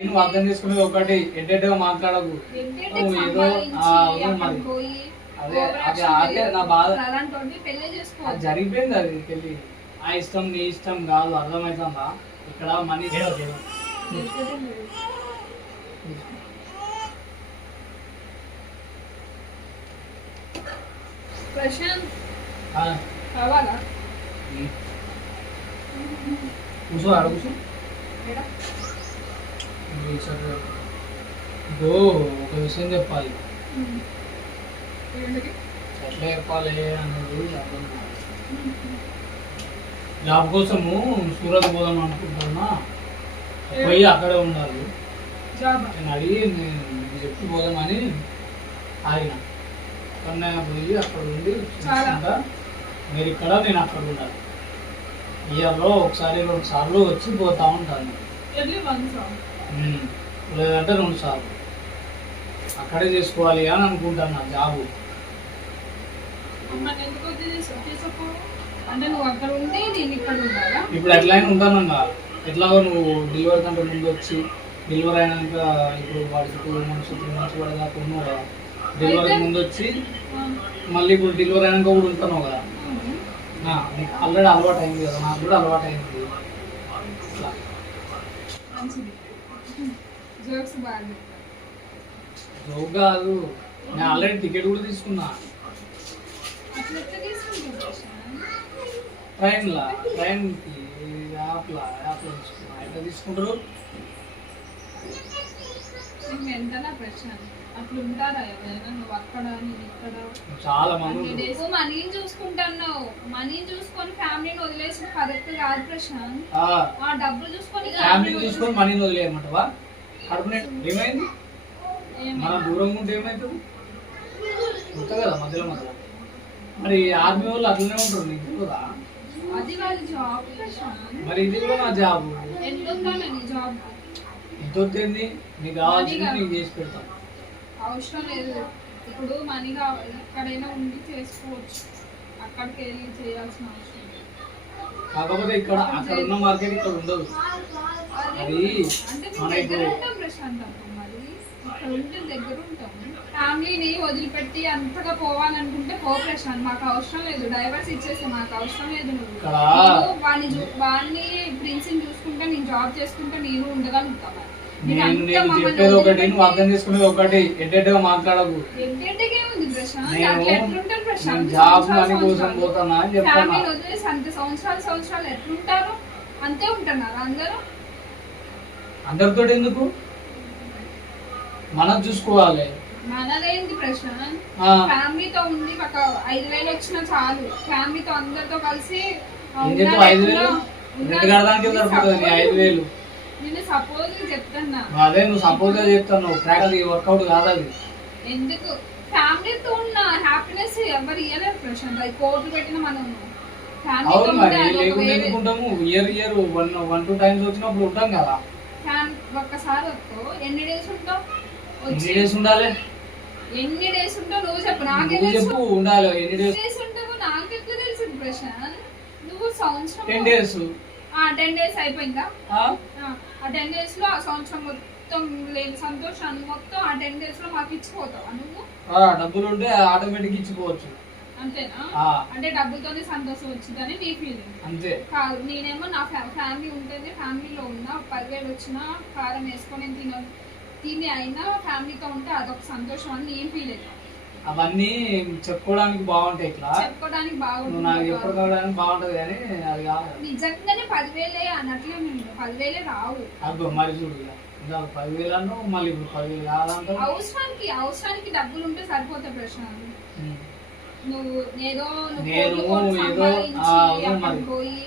నేను అర్థం చేసుకునేది ఒకటి, ఎడ్డెడ్డగా మాట్లాడకు. నువ్వు ఏదో మరి అదే అదే అదే నా బాధ. అది జరిగిపోయింది, అది పెళ్ళి. ఆ ఇష్టం నీ ఇష్టం కాదు, అర్థమవుతుందా? ఇక్కడ మనీ కూర్చో, ఆడ కూర్చో. ఇదో ఒక విషయం చెప్పాలి. ఎట్లా చెప్పాలి అనేది అర్థం కాదు. జాబ్ కోసము సూరత్ పోదాం అనుకుంటున్నా, పోయి అక్కడే ఉండాలి. నేను అడిగి నేను చెప్పి పోదామని ఆగిన. కన్నా పోయి అక్కడ ఉండి చూసుకుంటా, మీరు ఇక్కడ నేను అక్కడ ఉండాలి. ఇయర్లో ఒకసారి 2 సార్లు వచ్చి పోతా ఉంటాను, లేదంటే 2 సార్లు. అక్కడే చేసుకోవాలి అని అనుకుంటాను జాబు. ఇప్పుడు ఎట్లయినా ఉంటానన్నా, ఎట్లాగో నువ్వు డెలివరీ కంటే ముందు వచ్చి డెలివరీ అయినాక ఇప్పుడు వాడికి 2 months 3 months పడదాకా ఉన్నావు కదా. డెలివరీకి ముందు వచ్చి మళ్ళీ ఇప్పుడు డెలివరీ అయినాక కూడా ఉంటున్నావు కదా. నీకు ఆల్రెడీ అలవాటు అయింది కదా, నాకు కూడా అలవాటు అయింది. అట్లా జోక్ కాదు, నేను ఆల్రెడీ టికెట్ కూడా తీసుకున్నా. ట్రైన్కి యాప్లో తీసుకున్నా. ఎట్లా తీసుకుంటారు? చాలా మంది మనీ చూసుకుంటున్నావు, మనీ చూసుకొని ఫ్యామిలీని వదిలేసి కరెక్ట్ కాదు ప్రశాంత్. డబ్బులు చూసుకొని ఫ్యామిలీని చూసుకొని మనీని వదిలేయమంటావా? కడుపునే ఏమైంది? మనం దూరంగా ఉంటే ఏమవుతుంది? ఉంటుంది కదా మధ్యలో మధ్యలో. మరి ఆర్మీ వాళ్ళు అట్లనే ఉంటారు, నీకు తెలియదా? అది వాళ్ళ జాబ్ ప్రశాంత్. మరి ఇది కూడా నా జాబ్. జాబ్ ఎంత వస్తుంది? నీకు కావాల్సింది నీకు చేసి పెడతాను. అవసరం లేదు. ఇప్పుడు మనీ కావాలి, ఎక్కడైనా ఉండి చేసుకోవచ్చు, అక్కడికి వెళ్ళి చేయాల్సిన అవసరం లేదు. కాకపోతే ఇక్కడ అక్కడ ఉన్న మార్కెట్ ఇక్కడ ఉండదు. అది ప్రశాంత్ మరి ఇక్కడ ఉంటే దగ్గర ఉంటాం. ఫ్యామిలీని వదిలిపెట్టి అంతగా పోవాలనుకుంటే పో ప్రశాంత్, మాకు అవసరం లేదు. డైవర్స్ ఇచ్చేస్తే మాకు అవసరం లేదు. నువ్వు వాడిని ప్రిన్సిని చూసుకుంటే నేను జాబ్ చేసుకుంటే నేను ఉండగలుగుతాను. చెప్పేది ఒకటి, నువ్వు అర్థం చేసుకునేది ఒకటి, ఎడ్డెడ్డగా మాట్లాడకు. ఫ్యామిలీ వదిలేసి అంత సంవత్సరాలు ఎట్లుంటారు? అంతే ఉంటున్నారు అందరూ. అందరితో ఎందుకు? మనం చూసుకోవాలి. మనదేంటి ప్రశాంత్? ఫ్యామిలీతో ఉండి ఒక 5,000 వచ్చినా చాలు. ఫ్యామిలీతో అందరితో కలిసి 5,000 నేను సపోజ్ చెప్తున్నా. అదే నువ్వు సపోజ్ చెప్తాను, వర్కౌట్ కాదు అది. ఎందుకు? ఫ్యామిలీతో ఉన్న హ్యాపీనెస్ ఎవరు ఇయ్యలేరు ప్రశాంత్. అది కోట్లు పెట్టిన మనం ఎందుకుంటాము? ఇయర్ 1-2 times వచ్చినప్పుడు ఉంటాం కదా. ఒక్కసారి వస్తావు, ఎన్ని డేస్ ఉంటావు? ఎన్ని డేస్ ఉండాలి? ఎన్ని డేస్ ఉంటావు నువ్వు చెప్పు. నాకే చెప్పు ఉండాలి. ఎన్ని డేస్ ఉంటావు నాకెట్లా తెలిసింది ప్రశాంత్? నువ్వు సంవత్సరం 10 days. 10 days అయిపోయిందా? ఆ 10 days లో ఆ సంవత్సరం మొత్తం లేని సంతోషాన్ని మొత్తం ఆ 10 days లో మాకు ఇచ్చిపోతావా నువ్వు? డబ్బులు ఉంటే ఆటోమేటిక్ ఇచ్చిపోవచ్చు. అంతేనా? అంటే డబ్బులతోనే సంతోషం వచ్చిందని నీ ఫీలింగ్. అంతే కాదు, నేనేమో నా ఫ్యామిలీ ఉంటేనే, ఫ్యామిలీలో ఉన్నా 10,000 వచ్చినా కారం వేసుకొని తిని అయినా ఫ్యామిలీతో ఉంటే అదొక సంతోషం అని నేను ఫీల్ అవుతాను. అవన్నీ చెప్పుకోవడానికి బాగుంటాయి, ఇట్లా చెప్పుకోవడానికి బాగుంటుంది, నాకు చెప్పుకోవడానికి బాగుంటది కానీ అది కాదు. నిజంగానే 10,000 అన్నట్లే 10,000 రావు. అబ్బో మరి చూడు, 10,000 మళ్ళీ ఇప్పుడు 10,000 కాదంటే అవసరానికి డబ్బులు ఉంటే సరిపోతాయి ప్రశాంత్. నువ్వు ఏదో పోయి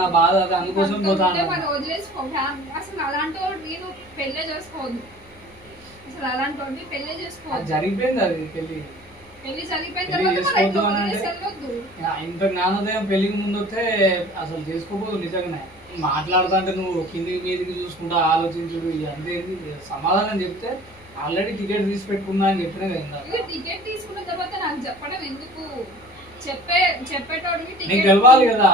నా బాధ అది, అందుకోసం వదిలేసుకో. అసలు అలాంటి వాడు నేను పెళ్ళే చేసుకోవద్దు. అసలు అలాంటి వాడిని పెళ్ళే చేసుకోవద్దు. జరిగిపోయింది అది పెళ్లి జరిగిపోయిన తర్వాత ఇంత జ్ఞానోదయం పెళ్లికి ముందు వస్తే అసలు చేసుకోబోదు. నిజంగానే మాట్లాడుతుంటే నువ్వు కిందికి మీదికి చూసుకుంటా ఆలోచించుడు అంతే. సమాధానం చెప్తే ఆల్రెడీ టికెట్ తీసి పెట్టుకున్నా అని చెప్పినా కదా. టికెట్ తీసుకున్న తర్వాత నాకు చెప్పడం ఎందుకు? చెప్పేటోడికి నీకు తెలవాలి కదా.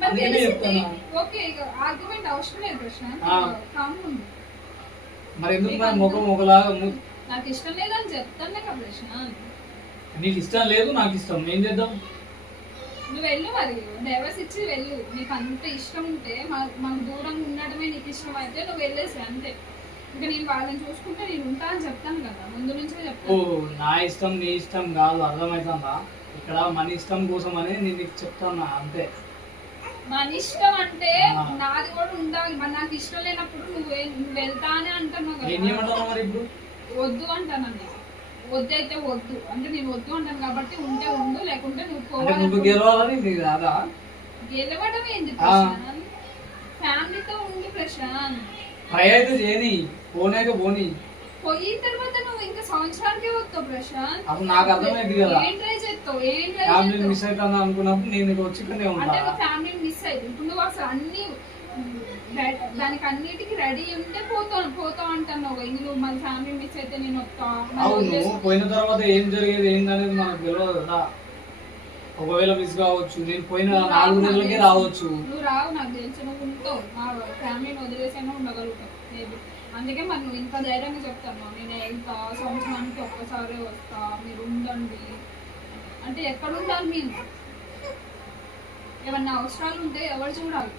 మరి అందుకనే తెలిసింది. చెప్తున్నా. ఓకే ఇక ఆర్గ్యుమెంట్ అవసరం లేదు ప్రశాంత్. ఆ. కామ్ ఉండు. మరి ఎందుకు మరి ముఖం ఒకలాగా నాకు ఇష్టం లేదని చెప్తానే కదా ప్రశాంత్. నీకు ఇష్టం లేదు నాకు ఇష్టం ఏం చేద్దాం? నువ్వు వెళ్ళు మరి డైవర్స్ ఇచ్చి వెళ్ళు. నీకు అంత ఇష్టం ఉంటే మనం దూరంగా ఉండడమే నీకు ఇష్టం అయితే నువ్వు వెళ్ళేసి అంతే. ఇంకా నేను వాళ్ళని చూసుకుంటే నేను ఉంటా అని చెప్తాను కదా, ముందు నుంచే ఓ చెప్తాను. నా ఇష్టం నీ ఇష్టం కాదు, అర్థమవుతుందా? ఇక్కడ మన ఇష్టం కోసం అని నేను నీకు చెప్తాను అంతే. మన ఇష్టం అంటే ఆ. నాది కూడా ఉండాలి. మరి నాకు ఇష్టం లేనప్పుడు నువ్వు వెళ్తా అని అంటున్నావు ఏం కదా. చేయమంటావు మరి ఇప్పుడు? వద్దు అంటానండి. వద్దైతే వద్దు అంటే నేను వద్దు అంటాను కాబట్టి ఉంటే ఉండు, లేకుంటే నువ్వు అంటే నువ్వు పోవాలి. గెలవాలని నీకు రాదా? గెలవడం ఏంది ఆ. ప్రశాంత్? ఫ్యామిలీతో ఉండి ప్రశాంత్. ట్రై అయితే చేయని, ఫోన్ అయితే పోనీ. పోయిన తర్వాత నువ్వు ఇంకా సంవత్సరానికే వస్తావు ప్రశాంత్. అప్పుడు నాకు అర్థమైంది కదా, ఏం ట్రై చేస్తావు? ఏం ట్రై ఫ్యామిలీ చేస్తావు? మిస్ అవుతాను అనుకున్నప్పుడు నేను నీకు వచ్చి ఇక్కడనే అంటే ఉంటా. నువ్వు ఫ్యామిలీని మిస్ అయ్యి ఇప్పుడు నువ్వు అసలు అన్ని దానికి అన్నిటికీ రెడీ ఉంటే పోతావు అంటున్నావు. ఇంక నువ్వు మన ఫ్యామిలీ మిస్ అయితే నేను వస్తా మరి అవును, వదిలేస్తా. పోయిన తర్వాత ఏం జరిగేది ఏందనేది మనకు తెలియదు కదా. ఒకవేళ మిస్ కావచ్చు, నేను పోయిన 4 రోజులకే రావచ్చు. నువ్వు రావు నాకు తెలిసి. నువ్వు ఉంటావు మా ఫ్యామిలీని వదిలేసైనా ఉండగలుగుతావు మేబీ. అందుకే మరి నువ్వు ఇంత ధైర్యంగా చెప్తాను నేను వెళ్తా, సంవత్సరానికి ఒక్కసారి వస్తా, మీరు ఉండండి అంటే ఎక్కడ ఉండాలి మేము? ఏమన్నా అవసరాలు ఉంటే ఎవరు చూడాలి?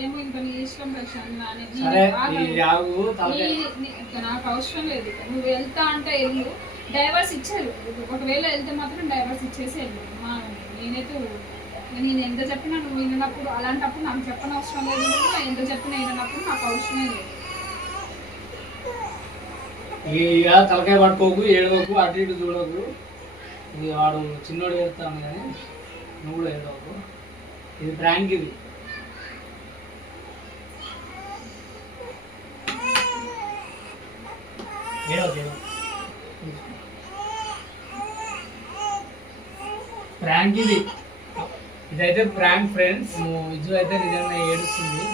ఏమో ఇంకా నీ ఇష్టం ప్రశాంత్. సరే ఈ ఆగు తలకాయ. నాకు అవసరం లేదు. ఇక నువ్వు వెళ్తా అంటే వెళ్ళు. డైవర్స్ ఇచ్చారు, ఒకవేళ వెళ్తే మాత్రం డైవర్స్ ఇచ్చేసి వెళ్ళు. నేనైతే నేను ఎంత చెప్పినా నువ్వు వినప్పుడు, అలాంటప్పుడు నాకు చెప్పని అవసరం లేదు. నువ్వు ఎంత చెప్పినా వినప్పుడు నాకు అవసరమే లేదు. ఇక తలకాయ పట్టుకోకు, ఏడవకు, అటు ఇటు చూడకు. ఇది వాడు చిన్నోడు ఏడుతాను కానీ నువ్వు కూడా ఏడవకు. ఇది ప్రాంక్. ఇది ప్రాంక్. ఇదైతే ప్రాంక్ ఫ్రెండ్స్. విజు అయితే నిజంగా ఏడుస్తుంది.